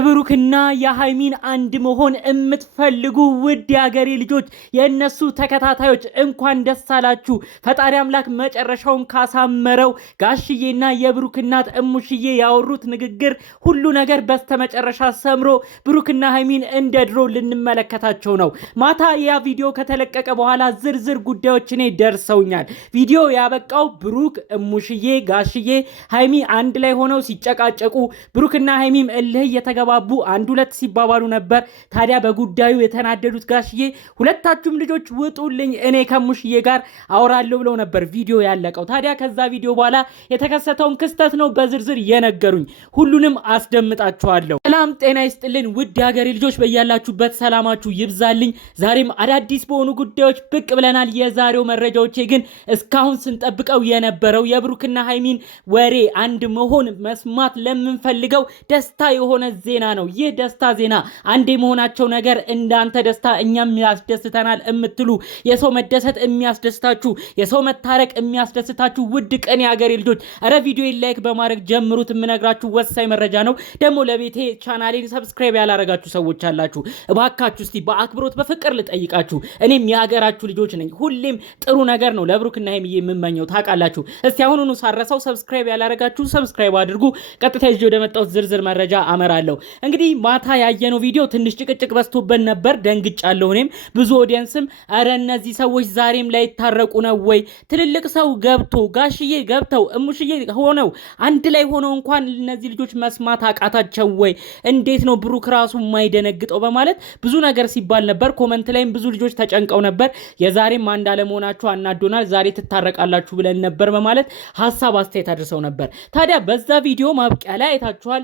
የብሩክና የሃይሚን አንድ መሆን እምትፈልጉ ውድ ያገሬ ልጆች የነሱ ተከታታዮች እንኳን ደስ አላችሁ። ፈጣሪ አምላክ መጨረሻውን ካሳመረው ጋሽዬና የብሩክ እናት እሙሽዬ ያወሩት ንግግር ሁሉ ነገር በስተመጨረሻ ሰምሮ ብሩክና ሃይሚን እንደድሮ ልንመለከታቸው ነው። ማታ ያ ቪዲዮ ከተለቀቀ በኋላ ዝርዝር ጉዳዮች እኔ ደርሰውኛል። ቪዲዮ ያበቃው ብሩክ እሙሽዬ ጋሽዬ ሃይሚ አንድ ላይ ሆነው ሲጨቃጨቁ ብሩክና ሃይሚም እልህ የተገባቡ አንድ ሁለት ሲባባሉ ነበር። ታዲያ በጉዳዩ የተናደዱት ጋሽዬ ሁለታችሁም ልጆች ውጡልኝ እኔ ከሙሽዬ ጋር አወራለሁ ብለው ነበር ቪዲዮ ያለቀው። ታዲያ ከዛ ቪዲዮ በኋላ የተከሰተውን ክስተት ነው በዝርዝር የነገሩኝ። ሁሉንም አስደምጣችኋለሁ። ሰላም ጤና ይስጥልን ውድ ሀገሬ ልጆች፣ በያላችሁበት ሰላማችሁ ይብዛልኝ። ዛሬም አዳዲስ በሆኑ ጉዳዮች ብቅ ብለናል። የዛሬው መረጃዎቼ ግን እስካሁን ስንጠብቀው የነበረው የብሩክና ሃይሚን ወሬ አንድ መሆን መስማት ለምንፈልገው ደስታ የሆነ ዜና ነው። ይህ ደስታ ዜና አንድ የመሆናቸው ነገር እንዳንተ ደስታ እኛም ያስደስተናል እምትሉ የሰው መደሰት የሚያስደስታችሁ የሰው መታረቅ የሚያስደስታችሁ ውድ ቀን የሀገሬ ልጆች አረ ቪዲዮ ላይክ በማድረግ ጀምሩት። የምነግራችሁ ወሳኝ መረጃ ነው። ደግሞ ለቤቴ ቻናሌን ሰብስክራይብ ያላረጋችሁ ሰዎች አላችሁ፣ እባካችሁ እስቲ በአክብሮት በፍቅር ልጠይቃችሁ። እኔም የሀገራችሁ ልጆች ነኝ። ሁሌም ጥሩ ነገር ነው ለብሩክና ሃይሚዬ የምመኘው ታውቃላችሁ። እስቲ አሁኑኑ ሳረሰው ሰብስክራይብ ያላረጋችሁ ሰብስክራይብ አድርጉ። ቀጥታ ይዤ ወደ መጣሁት ዝርዝር መረጃ አመራለሁ። እንግዲህ ማታ ያየነው ቪዲዮ ትንሽ ጭቅጭቅ በስቶበት ነበር፣ ደንግጫለሁ። እኔም ብዙ ኦዲየንስም አረ እነዚህ ሰዎች ዛሬም ላይ ታረቁ ነው ወይ? ትልልቅ ሰው ገብቶ ጋሽዬ ገብተው እሙሽዬ ሆነው አንድ ላይ ሆነው እንኳን እነዚህ ልጆች መስማት አቃታቸው ወይ? እንዴት ነው ብሩክ ራሱ የማይደነግጠው? በማለት ብዙ ነገር ሲባል ነበር። ኮመንት ላይም ብዙ ልጆች ተጨንቀው ነበር። የዛሬም አንድ አለመሆናችሁ አናዶናል፣ ዛሬ ትታረቃላችሁ ብለን ነበር በማለት ሐሳብ አስተያየት አድርሰው ነበር። ታዲያ በዛ ቪዲዮ ማብቂያ ላይ አይታችኋል።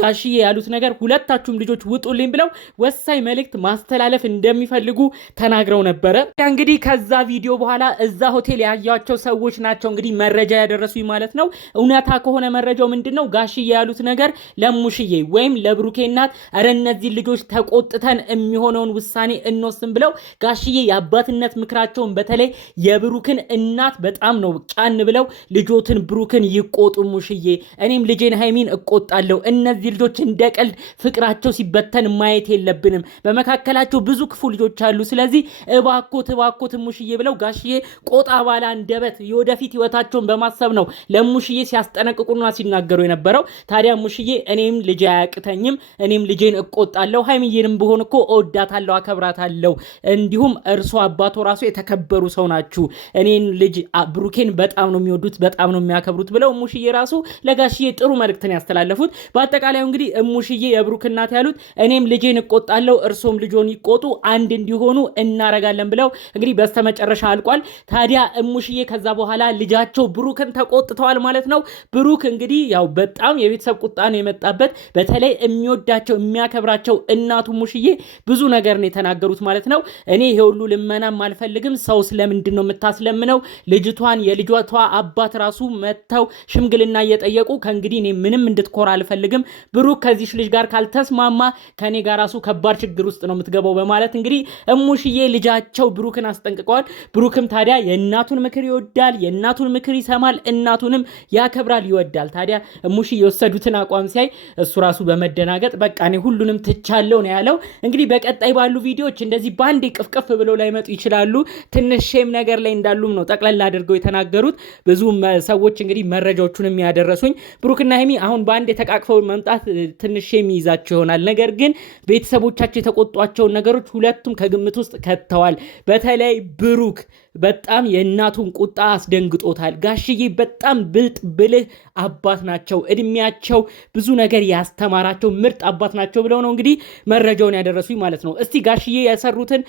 ጋሽዬ ያሉት ነገር ሁለታችሁም ልጆች ውጡልኝ ብለው ወሳኝ መልእክት ማስተላለፍ እንደሚፈልጉ ተናግረው ነበረ። እንግዲህ ከዛ ቪዲዮ በኋላ እዛ ሆቴል ያያቸው ሰዎች ናቸው እንግዲህ መረጃ ያደረሱኝ ማለት ነው። እውነታ ከሆነ መረጃው ምንድነው? ጋሽዬ ያሉት ነገር ለሙሽዬ ወይም ለብሩኬ እናት አረ እነዚህ ልጆች ተቆጥተን የሚሆነውን ውሳኔ እንወስን ብለው ጋሽዬ የአባትነት ምክራቸውን በተለይ የብሩክን እናት በጣም ነው ጫን ብለው ልጆትን ብሩክን ይቆጡ ሙሽዬ፣ እኔም ልጄን ሃይሚን እቆጣለሁ። እነዚህ ልጆች እንደቀልድ ፍቅራቸው ሲበተን ማየት የለብንም። በመካከላቸው ብዙ ክፉ ልጆች አሉ። ስለዚህ እባኮት ሙሽዬ ብለው ጋሽዬ ቆጣ ባላ እንደበት የወደፊት ህይወታቸውን በማሰብ ነው ለሙሽዬ ሲያስጠነቅቁና ሲናገሩ የነበረው። ታዲያ ሙሽዬ እኔም ልጄ አያቅተኝም፣ እኔም ልጄን እቆጣለሁ፣ ሃይሚዬንም ብሆን እኮ እወዳታለሁ፣ አከብራታለሁ። እንዲሁም እርሶ አባቶ ራሱ የተከበሩ ሰው ናችሁ። እኔን ልጅ ብሩኬን በጣም ነው የሚወዱት፣ በጣም ነው የሚያከብሩት ብለው ሙሽዬ ራሱ ለጋሽዬ ጥሩ መልእክትን ያስተላለፉት። በአጠቃላይ እንግዲህ ሙሽዬ የብሩክ እናት ያሉት እኔም ልጄን እቆጣለሁ፣ እርሶም ልጆን ይቆጡ፣ አንድ እንዲሆኑ እናረጋለን ብለው እንግዲህ በስተመጨረሻ አልቋል። ታዲያ ሙሽዬ ከዛ በኋላ ልጃቸው ብሩክን ተቆጥተዋል ማለት ነው። ብሩክ እንግዲህ ያው በጣም የቤተሰብ ቁጣ ነው የመጣበት። በተለይ የሚወዳቸው የሚያከብራቸው እናቱ ሙሽዬ ብዙ ነገር ነው የተናገሩት ማለት ነው። እኔ ይሄ ሁሉ ልመናም አልፈልግም፣ ሰው ስለምንድን ነው የምታስለምነው? ልጅቷን የልጇቷ አባት ራሱ መተው ሽምግልና እየጠየቁ ከእንግዲህ እኔ ምንም እንድትኮራ አልፈልግም፣ ብሩክ ከዚህ ልጅ ጋር ካልተስማማ ከኔ ጋር ራሱ ከባድ ችግር ውስጥ ነው የምትገባው በማለት እንግዲህ እሙሽዬ ልጃቸው ብሩክን አስጠንቅቀዋል። ብሩክም ታዲያ የእናቱን ምክር ይወዳል፣ የእናቱን ምክር ይሰማል፣ እናቱንም ያከብራል፣ ይወዳል። ታዲያ እሙሽዬ የወሰዱትን አቋም ሲያይ እሱ ራሱ በመደናገጥ በቃ እኔ ሁሉንም ትቻለው ነው ያለው። እንግዲህ በቀጣይ ባሉ ቪዲዮዎች እንደዚህ ባንዴ ቅፍቅፍ ብለው ላይመጡ ይችላሉ። ትንሽ ሼም ነገር ላይ እንዳሉም ነው ጠቅላላ አድርገው የተናገሩት። ብዙ ሰዎች እንግዲህ መረጃዎቹንም ያደረሱኝ ብሩክና ሃይሚ አሁን ባንዴ ተቃቅፈው መምጣት ትንሽ ሼም ይይዛቸው ይሆናል። ነገር ግን ቤተሰቦቻቸው የተቆጧቸውን ነገሮች ሁለቱም ከግምት ውስጥ ከተዋል። በተለይ ብሩክ በጣም የእናቱን ቁጣ አስደንግጦታል። ጋሽዬ በጣም ብልጥ ብልህ አባት ናቸው፣ እድሜያቸው ብዙ ነገር ያስተማራቸው ምርጥ አባት ናቸው ብለው ነው እንግዲህ መረጃውን ያደረሱኝ ማለት ነው። እስቲ ጋሽዬ የሰሩትን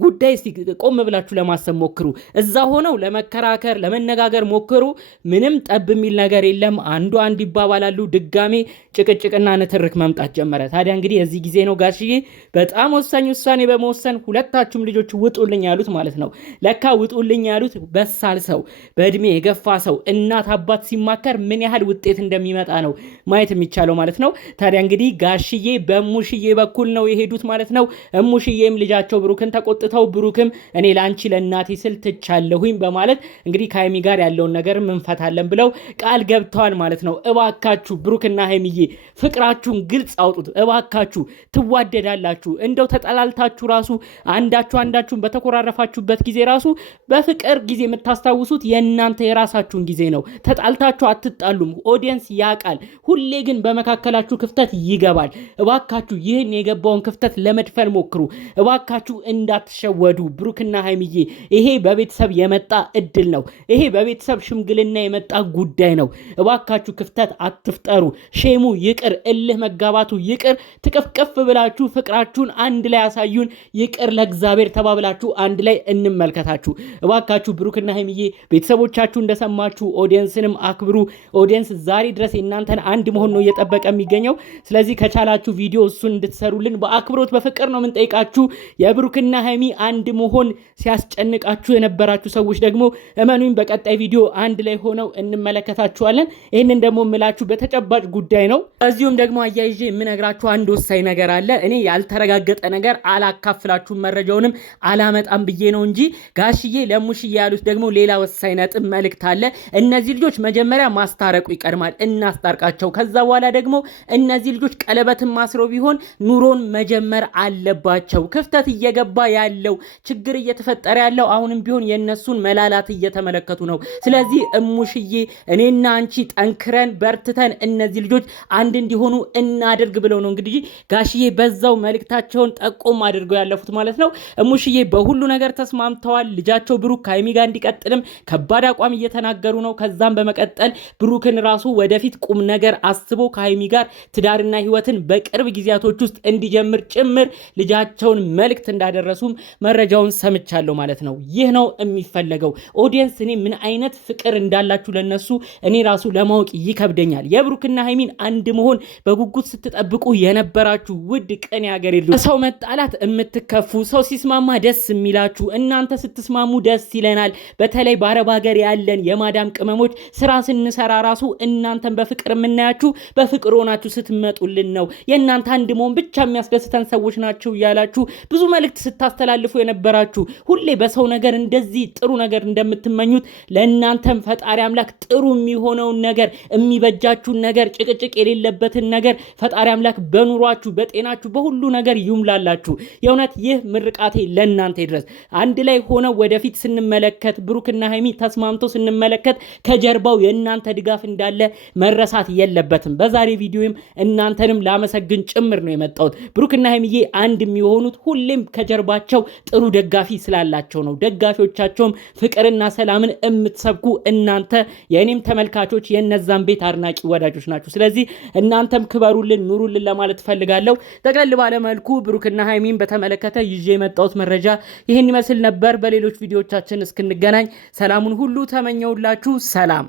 ጉዳይ እስቲ ቆም ብላችሁ ለማሰብ ሞክሩ። እዛ ሆነው ለመከራከር ለመነጋገር ሞክሩ። ምንም ጠብ የሚል ነገር የለም። አንዱ አንድ ይባባላሉ። ድጋሜ ጭቅጭቅና ንትርክ መምጣት ጀመረ። ታዲያ እንግዲህ የዚህ ጊዜ ነው ጋሽዬ በጣም ወሳኝ ውሳኔ በመወሰን ሁለታችሁም ልጆች ውጡልኝ ያሉት ማለት ነው። ለካ ውጡልኝ ያሉት በሳል ሰው በእድሜ የገፋ ሰው እናት አባት ሲማከር ምን ያህል ውጤት እንደሚመጣ ነው ማየት የሚቻለው ማለት ነው። ታዲያ እንግዲህ ጋሽዬ በሙሽዬ በኩል ነው የሄዱት ማለት ነው። ሙሽዬም ልጃቸው ብሩክን ተቆጥተው ብሩክም እኔ ላንቺ ለእናቴ ስል ትቻለሁኝ በማለት እንግዲህ ከሀይሚ ጋር ያለውን ነገር እንፈታለን ብለው ቃል ገብተዋል ማለት ነው። እባካችሁ ብሩክና ሀይሚዬ ፍቅራችሁን ግልጽ አውጡት እባካችሁ። ትዋደዳላችሁ እንደው ተጠላልታችሁ ራሱ አንዳችሁን በተኮራረፋችሁበት ጊዜ ራሱ በፍቅር ጊዜ የምታስታውሱት የእናንተ የራሳችሁን ጊዜ ነው። ተጣልታችሁ አትጣሉም። ኦዲየንስ ያውቃል። ሁሌ ግን በመካከላችሁ ክፍተት ይገባል። እባካችሁ ይህን የገባውን ክፍተት ለመድፈን ሞክሩ። እባካችሁ እንዳትሸወዱ ብሩክና ሀይሚዬ። ይሄ በቤተሰብ የመጣ እድል ነው። ይሄ በቤተሰብ ሽምግልና የመጣ ጉዳይ ነው። እባካችሁ ክፍተት አትፍጠሩ። ሼሙ ይቅር፣ እልህ መጋባቱ ይቅር። ትቅፍቅፍ ብላችሁ ፍቅራችሁን አንድ ላይ ያሳዩን። ይቅር ለእግዚአብሔር ተባብላችሁ አንድ ላይ እንመልከታችሁ። እባካችሁ ብሩክና ሀይሚዬ ቤተሰቦቻችሁ እንደሰማችሁ ኦዲየንስንም አክብሩ። ኦዲየንስ ዛሬ ድረስ የእናንተን አንድ መሆን ነው እየጠበቀ የሚገኘው። ስለዚህ ከቻላችሁ ቪዲዮ እሱን እንድትሰሩልን በአክብሮት በፍቅር ነው የምንጠይቃችሁ። የብሩክና ሀይሚ አንድ መሆን ሲያስጨንቃችሁ የነበራችሁ ሰዎች ደግሞ እመኑኝ በቀጣይ ቪዲዮ አንድ ላይ ሆነው እንመለከታችኋለን። ይህንን ደግሞ የምላችሁ በተጨባጭ ጉዳይ ነው። እዚሁም ደግሞ አያይዤ የምነግራችሁ አንድ ወሳኝ ነገር አለ። እኔ ያልተረጋገጠ ነገር አላካፍላችሁም መረጃውንም አላመጣም ብዬ ነው እንጂ ጋሽዬ ለሙሽዬ ያሉት ደግሞ ሌላ ወሳኝ ነጥብ መልእክት አለ። እነዚህ ልጆች መጀመሪያ ማስታረቁ ይቀድማል። እናስታርቃቸው። ከዛ በኋላ ደግሞ እነዚህ ልጆች ቀለበትን ማስረው ቢሆን ኑሮን መጀመር አለባቸው። ክፍተት እየገባ ያለው ችግር እየተፈጠረ ያለው አሁንም ቢሆን የነሱን መላላት እየተመለከቱ ነው። ስለዚህ እሙሽዬ እኔና አንቺ ጠንክረን በርትተን እነዚህ ልጆች አንድ እንዲሆኑ እናድርግ ብለው ነው እንግዲህ ጋሽዬ በዛው መልእክታቸውን ጠቆም አድርገው ያለፉት ማለት ነው። እሙሽዬ በሁሉ ነገር ተስማምተዋል። ልጃቸው ብሩክ ከሀይሚ ጋር እንዲቀጥልም ከባድ አቋም እየተናገሩ ነው። ከዛም በመቀጠል ብሩክን ራሱ ወደፊት ቁም ነገር አስቦ ከሀይሚ ጋር ትዳርና ህይወትን በቅርብ ጊዜያቶች ውስጥ እንዲጀምር ጭምር ልጃቸውን መልእክት እንዳደረሱም መረጃውን ሰምቻለሁ ማለት ነው። ይህ ነው የሚፈለገው። ኦዲየንስ እኔ ምን አይነት ፍቅር እንዳላችሁ ለነሱ እኔ ራሱ ለማወቅ ይከብደኛል። የብሩክና ሀይሚን አንድ መሆን በጉጉት ስትጠብቁ የነበራችሁ ውድ ቀን ያገሬ ልጆች፣ ሰው መጣላት የምትከፉ፣ ሰው ሲስማማ ደስ የሚላችሁ፣ እናንተ ስትስማሙ ደስ ይለናል። በተለይ በአረብ ሀገር ያለን የማዳም ቅመሞች ስራ ስንሰራ ራሱ እናንተን በፍቅር የምናያችሁ በፍቅር ሆናችሁ ስትመጡልን ነው። የእናንተ አንድ መሆን ብቻ የሚያስደስተን ሰዎች ናቸው እያላችሁ ብዙ መልእክት ስታስተላልፉ የነበራችሁ፣ ሁሌ በሰው ነገር እንደዚህ ጥሩ ነገር እንደምትመኙት ለእናንተም ፈጣሪ አምላክ ጥሩ የሚሆነውን ነገር የሚበጃችሁን ነገር ጭቅጭቅ የሌለበትን ነገር ፈጣሪ አምላክ በኑሯችሁ በጤናችሁ በሁሉ ነገር ይሙላላችሁ። የእውነት ይህ ምርቃቴ ለእናንተ ይድረስ። አንድ ላይ ሆነው ወደፊት ስንመለከት ብሩክና ሀይሚ ተስማምቶ ስንመለከት ከጀርባው የእናንተ ድጋፍ እንዳለ መረሳት የለበትም። በዛሬ ቪዲዮም እናንተንም ላመሰግን ጭምር ነው የመጣሁት። ብሩክና ሀይሚዬ አንድ የሚሆኑት ሁሌም ከጀርባቸው ጥሩ ደጋፊ ስላላቸው ነው። ደጋፊዎቻቸውም ፍቅርና ሰላምን የምትሰብኩ እናንተ የእኔም ተመልካቾች የነዛን ቤት አድናቂ ወዳጆች ናችሁ። ስለዚህ እናንተም ክበሩልን፣ ኑሩልን ለማለት ፈልጋለሁ። ጠቅለል ባለ መልኩ ብሩክና ሀይሚን በተመለከተ ይዤ የመጣሁት መረጃ ይህን ይመስል ነበር። በሌሎች ቪዲዮቻችን እስክንገናኝ ሰላሙን ሁሉ ተመኘውላችሁ። ሰላም